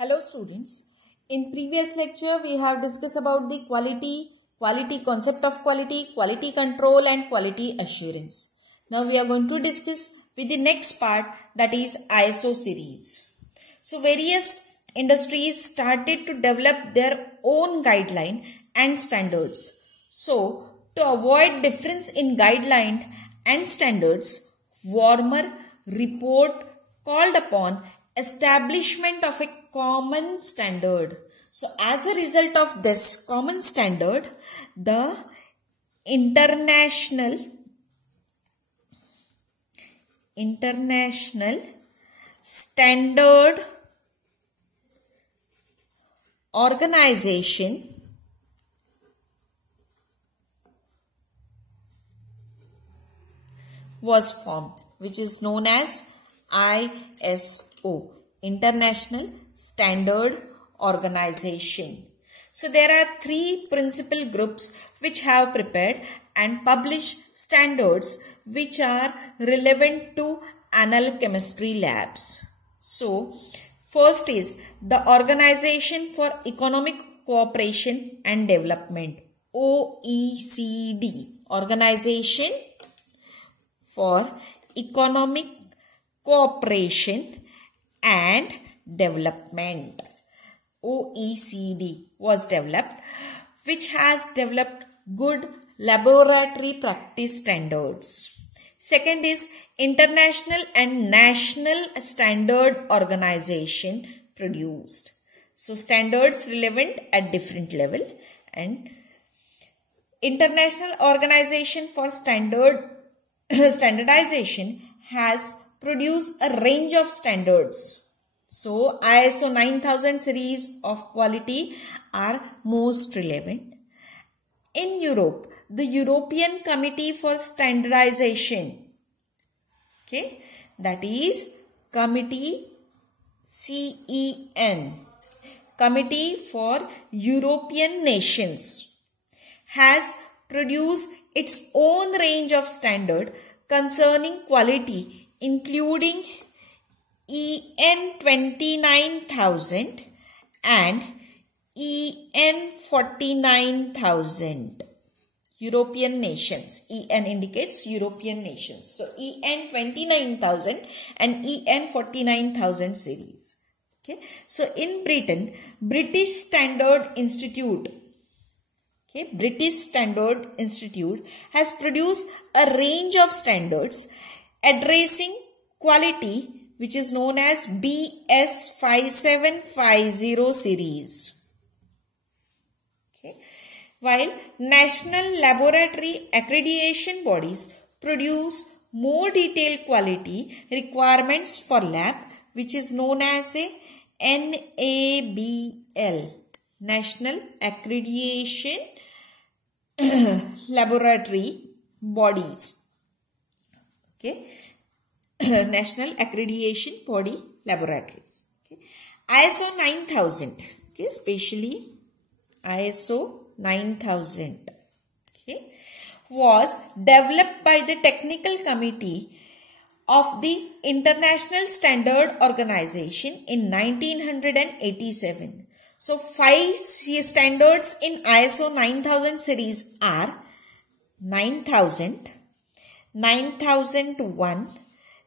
Hello students. In previous lecture we have discussed about the quality concept of quality control and quality assurance. Now we are going to discuss with the next part, that is ISO series. So various industries started to develop their own guideline and standards. So to avoid difference in guideline and standards, Warmer report called upon establishment of a common standard. So as a result of this common standard, the International Standard Organization was formed, which is known as ISO, International Standard Organization. So there are three principal groups which have prepared and published standards which are relevant to anal chemistry labs. So first is the Organization for Economic Cooperation and Development, OECD, Organization for Economic Cooperation and Development, OECD was developed, which has developed good laboratory practice standards. Second is International and National Standard Organization produced. So standards relevant at different level, and International Organization for Standardization has produced a range of standards. So ISO 9000 series of quality are most relevant. In Europe, the European Committee for Standardization, okay, that is Committee CEN, Committee for European Nations, has produced its own range of standard concerning quality, including EN 29000 and EN 49000. European nations. EN indicates European nations. So EN 29000 and EN 49000 series. Okay. So in Britain, British Standard Institute, okay, British Standard Institute has produced a range of standards addressing quality, which is known as BS 5750 series. Okay. While national laboratory accreditation bodies produce more detailed quality requirements for lab, which is known as a NABL, National Accreditation Laboratory Bodies. Okay. National Accreditation Body Laboratories. Okay. ISO 9000, okay, especially ISO 9000, okay, was developed by the Technical Committee of the International Standard Organization in 1987. So 5 standards in ISO 9000 series are 9000, 9001,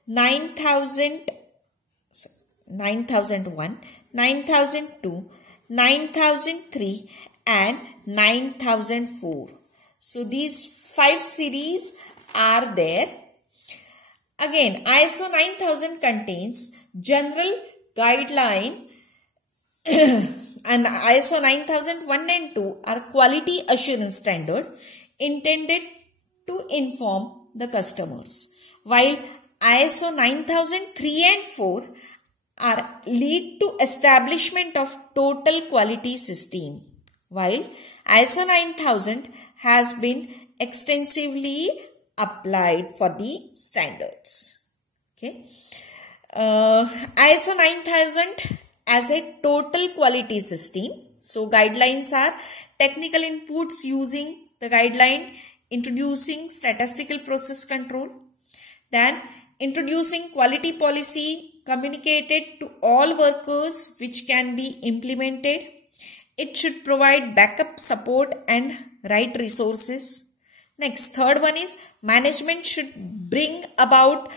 9001, 9002, 9003 and 9004. So these 5 series are there. Again, ISO 9000 contains general guideline and ISO 9001 and 2 are quality assurance standard intended to inform the customers, while ISO 9003 and 4 are lead to establishment of total quality system, while ISO 9000 has been extensively applied for the standards. Okay. ISO 9000 as a total quality system. So guidelines are technical inputs using the guideline, introducing statistical process control, then introducing quality policy communicated to all workers which can be implemented. It should provide backup support and right resources. Next, third one is management should bring about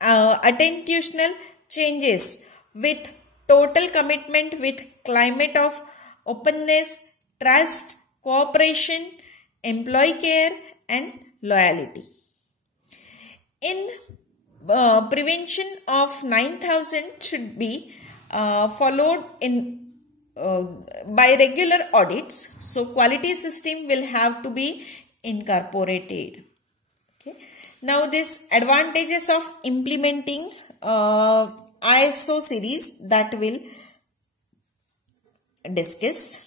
attentional changes with total commitment with climate of openness, trust, cooperation, employee care and loyalty. In prevention of 9000 should be followed in by regular audits. So quality system will have to be incorporated. Okay. Now this advantages of implementing ISO series that will discuss.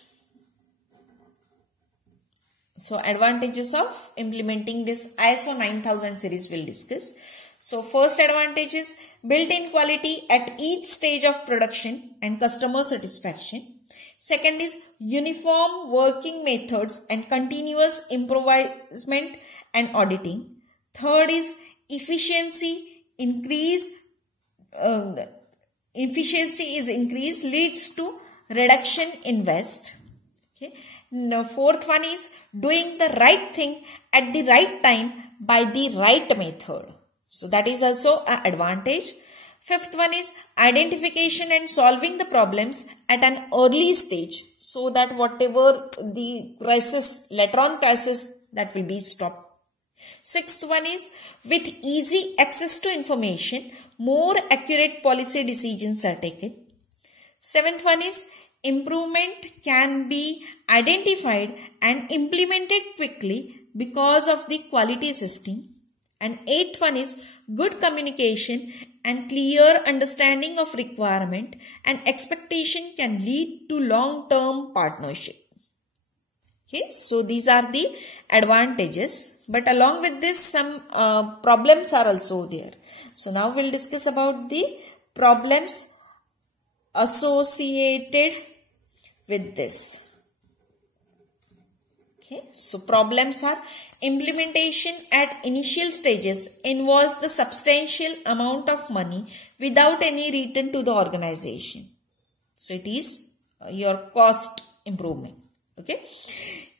So advantages of implementing this ISO 9000 series will discuss. So first advantage is built-in quality at each stage of production and customer satisfaction. Second is uniform working methods and continuous improvement and auditing. Third is efficiency is increased leads to reduction in waste. Okay. Now fourth one is doing the right thing at the right time by the right method. So that is also an advantage. Fifth one is identification and solving the problems at an early stage so that whatever the crisis, later on crisis, that will be stopped. Sixth one is with easy access to information, more accurate policy decisions are taken. Seventh one is improvement can be identified and implemented quickly because of the quality system. And eighth one is good communication and clear understanding of requirement and expectation can lead to long-term partnership. Okay, so these are the advantages, but along with this some problems are also there. So now we'll discuss about the problems associated with this. Okay, so problems are implementation at initial stages involves the substantial amount of money without any return to the organization. So it is your cost improvement. Okay.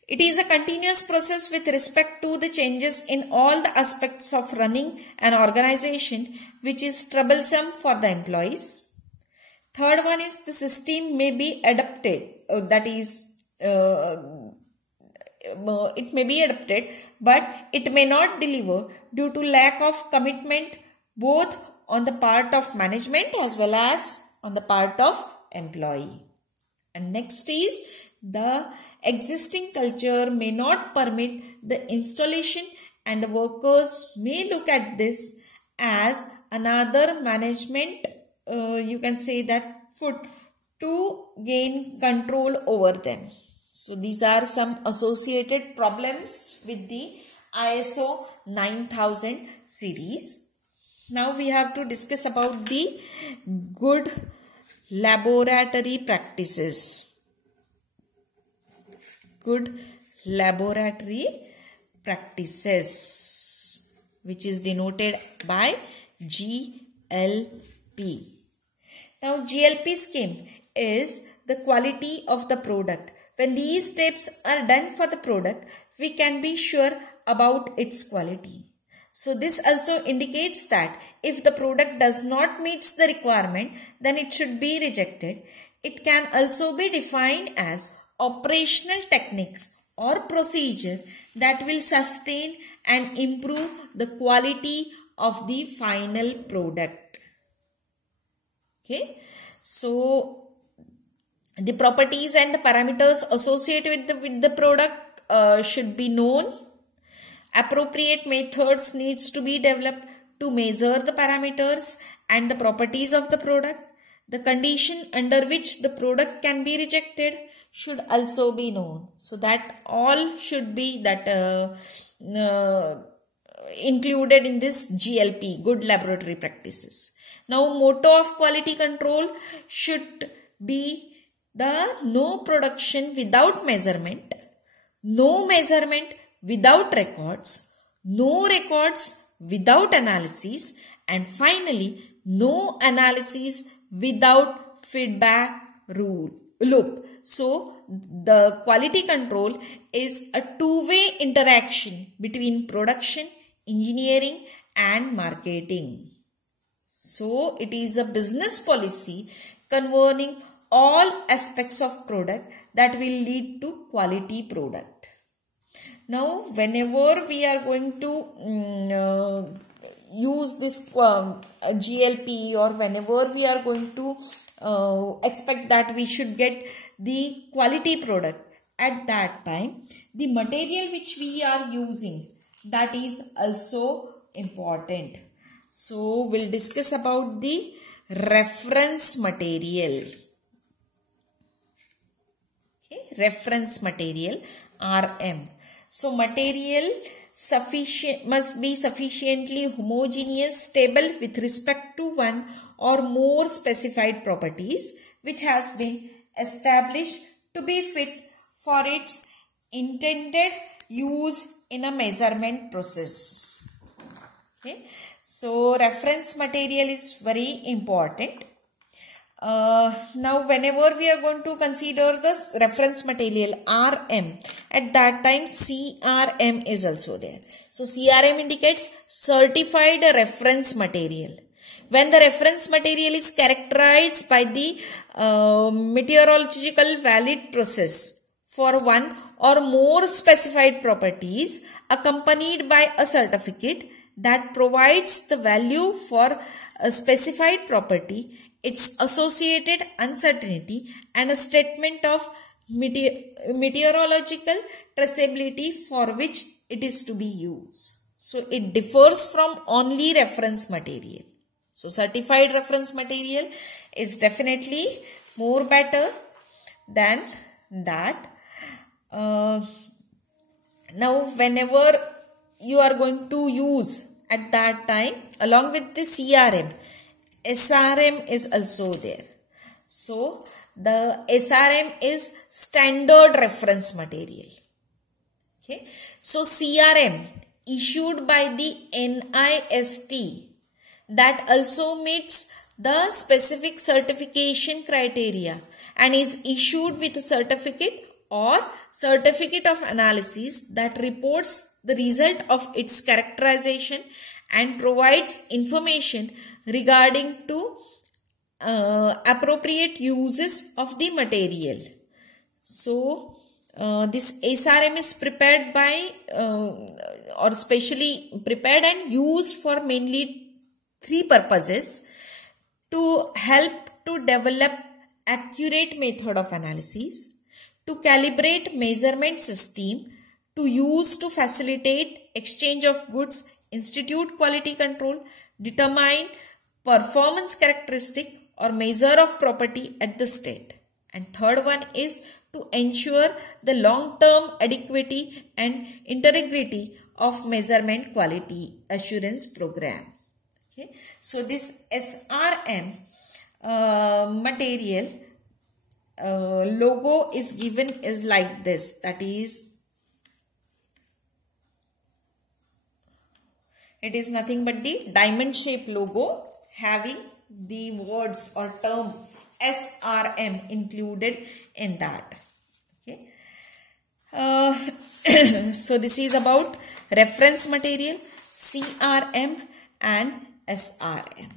It is a continuous process with respect to the changes in all the aspects of running an organization, which is troublesome for the employees. Third one is the system may be adapted, it may be adapted, but it may not deliver due to lack of commitment both on the part of management as well as on the part of employee. And next is the existing culture may not permit the installation and the workers may look at this as another management, you can say that, foot to gain control over them. So these are some associated problems with the ISO 9000 series. Now we have to discuss about the good laboratory practices. Good laboratory practices, which is denoted by GLP. Now GLP scheme is the quality of the product. When these steps are done for the product, we can be sure about its quality. So this also indicates that if the product does not meet the requirement, then it should be rejected. It can also be defined as operational techniques or procedure that will sustain and improve the quality of the final product. Okay, so the properties and the parameters associated with the product should be known. Appropriate methods needs to be developed to measure the parameters and the properties of the product. The condition under which the product can be rejected should also be known. So that all should be included in this GLP, good laboratory practices. Now motto of quality control should be the no production without measurement, no measurement without records, no records without analysis, and finally No analysis without feedback loop. So the quality control is a two-way interaction between production, engineering and marketing. So it is a business policy concerning all aspects of product that will lead to quality product. Now whenever we are going to use this GLP, or whenever we are going to expect that we should get the quality product, at that time the material which we are using, that is also important. So we'll discuss about the reference material. Okay, reference material, RM. So material must be sufficiently homogeneous, stable with respect to one or more specified properties, which has been established to be fit for its intended use in a measurement process. Okay, so reference material is very important. Now whenever we are going to consider the reference material RM, at that time CRM is also there. So CRM indicates certified reference material. When the reference material is characterized by the meteorological valid process for one or more specified properties, accompanied by a certificate that provides the value for a specified property, its associated uncertainty, and a statement of meteorological traceability for which it is to be used. So it differs from only reference material. So certified reference material is definitely more better than that. Now whenever you are going to use, at that time along with the CRM, SRM is also there. So the SRM is standard reference material. Okay. So CRM issued by the NIST, that also meets the specific certification criteria and is issued with a certificate or certificate of analysis that reports the result of its characterization and provides information regarding to appropriate uses of the material. So this SRM is prepared by or specially prepared and used for mainly three purposes: to help to develop accurate method of analysis, to calibrate measurement system, to use to facilitate exchange of goods, institute quality control, determine performance characteristic or measure of property at the state. And third one is to ensure the long-term adequacy and integrity of measurement quality assurance program. Okay. So this SRM material logo is given is like this, that is, it is nothing but the diamond shaped logo having the words or term SRM included in that. Okay. So this is about reference material, CRM and SRM.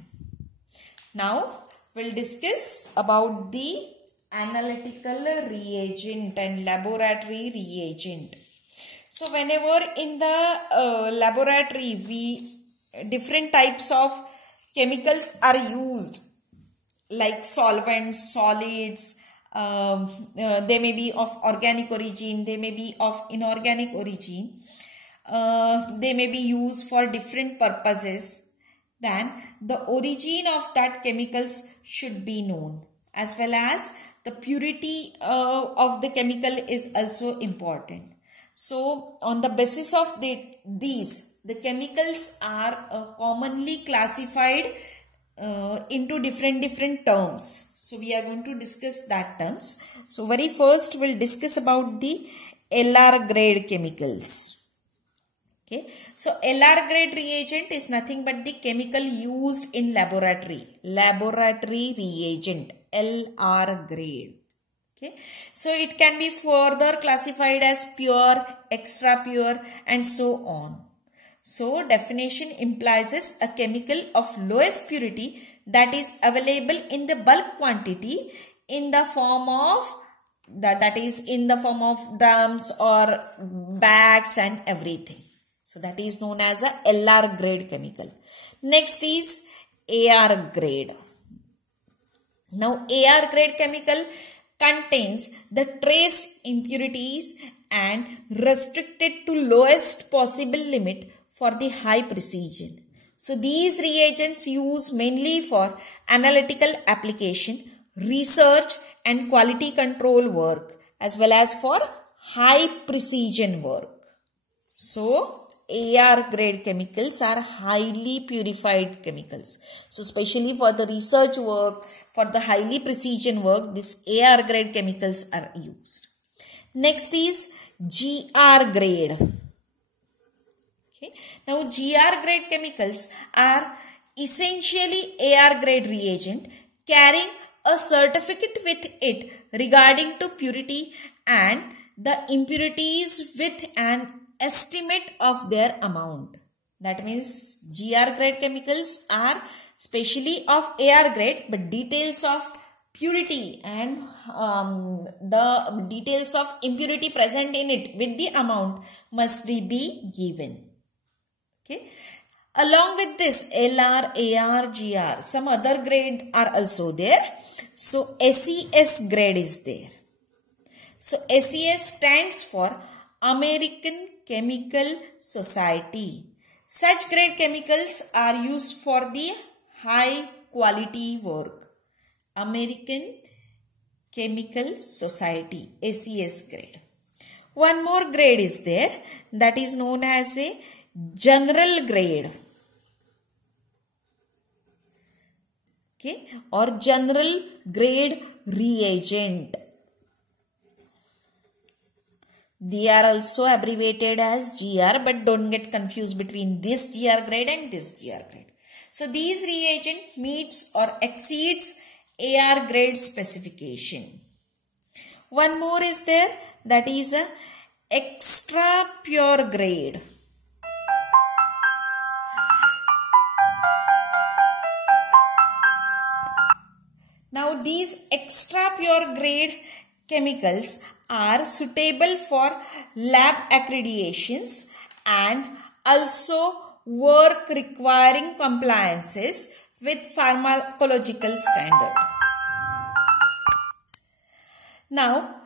Now we'll discuss about the analytical reagent and laboratory reagent. So whenever in the laboratory different types of chemicals are used, like solvents, solids, they may be of organic origin, they may be of inorganic origin, they may be used for different purposes, then the origin of that chemicals should be known, as well as the purity of the chemical is also important. So on the basis of these, the chemicals are commonly classified into different terms. So we are going to discuss that terms. So very first we'll discuss about the LR grade chemicals. Okay, so LR grade reagent is nothing but the chemical used in laboratory reagent, LR grade. Okay, so it can be further classified as pure, extra pure, and so on. So definition implies a chemical of lowest purity that is available in the bulk quantity in the form of in the form of drums or bags and everything. So that is known as a LR grade chemical. Next is AR grade. Now AR grade chemical contains the trace impurities and restricted to lowest possible limit for the high precision. So these reagents used mainly for analytical application, research and quality control work, as well as for high precision work. So AR grade chemicals are highly purified chemicals. So especially for the research work, for the highly precision work, these AR grade chemicals are used. Next is GR grade. Okay. Now GR grade chemicals are essentially AR grade reagent carrying a certificate with it regarding to purity and the impurities with an estimate of their amount. That means GR grade chemicals are specially of AR grade, but details of purity and the details of impurity present in it with the amount must be given. Okay. Along with this LR, AR, GR, some other grade are also there. So SES grade is there. So SES stands for American Chemical Society. Such grade chemicals are used for the high quality work. American Chemical Society, SES grade. One more grade is there, that is known as a general grade. Okay, or general grade reagent. They are also abbreviated as GR, but don't get confused between this GR grade and this GR grade. So these reagent meets or exceeds AR grade specification. One more is there, that is a extra pure grade. Now these extra pure grade chemicals are suitable for lab accreditations and also work requiring compliances with pharmacological standard. Now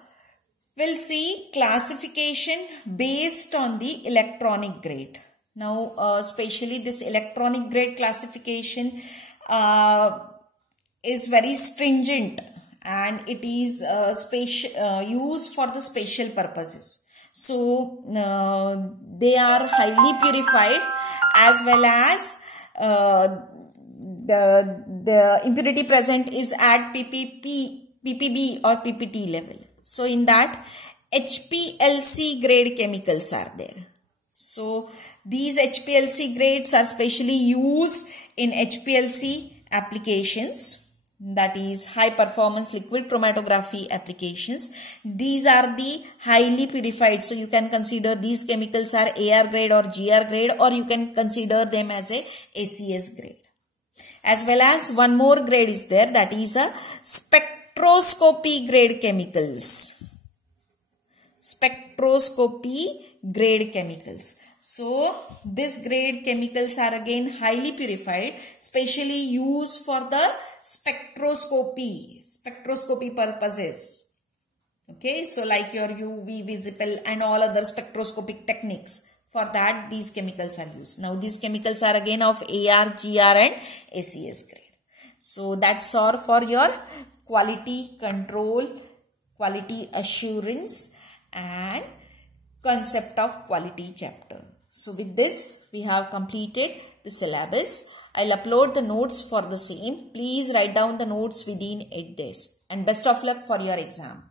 we'll see classification based on the electronic grade. Now especially this electronic grade classification is very stringent and it is used for the special purposes. So they are highly purified, as well as the impurity present is at ppb or ppt level. So in that HPLC grade chemicals are there. So these HPLC grades are specially used in HPLC applications, that is high performance liquid chromatography applications. These are the highly purified, so you can consider these chemicals are AR grade or GR grade, or you can consider them as a SES grade. As well as one more grade is there, that is a spectroscopy grade chemicals. Spectroscopy grade chemicals. So this grade chemicals are again highly purified, specially used for the spectroscopy purposes. Okay, so like your UV, visible and all other spectroscopic techniques, for that these chemicals are used. Now these chemicals are again of AR, GR and SES grade. So that's all for your quality control, quality assurance and concept of quality chapter. So with this we have completed the syllabus. I'll upload the notes for the same. Please write down the notes within 8 days. And best of luck for your exam.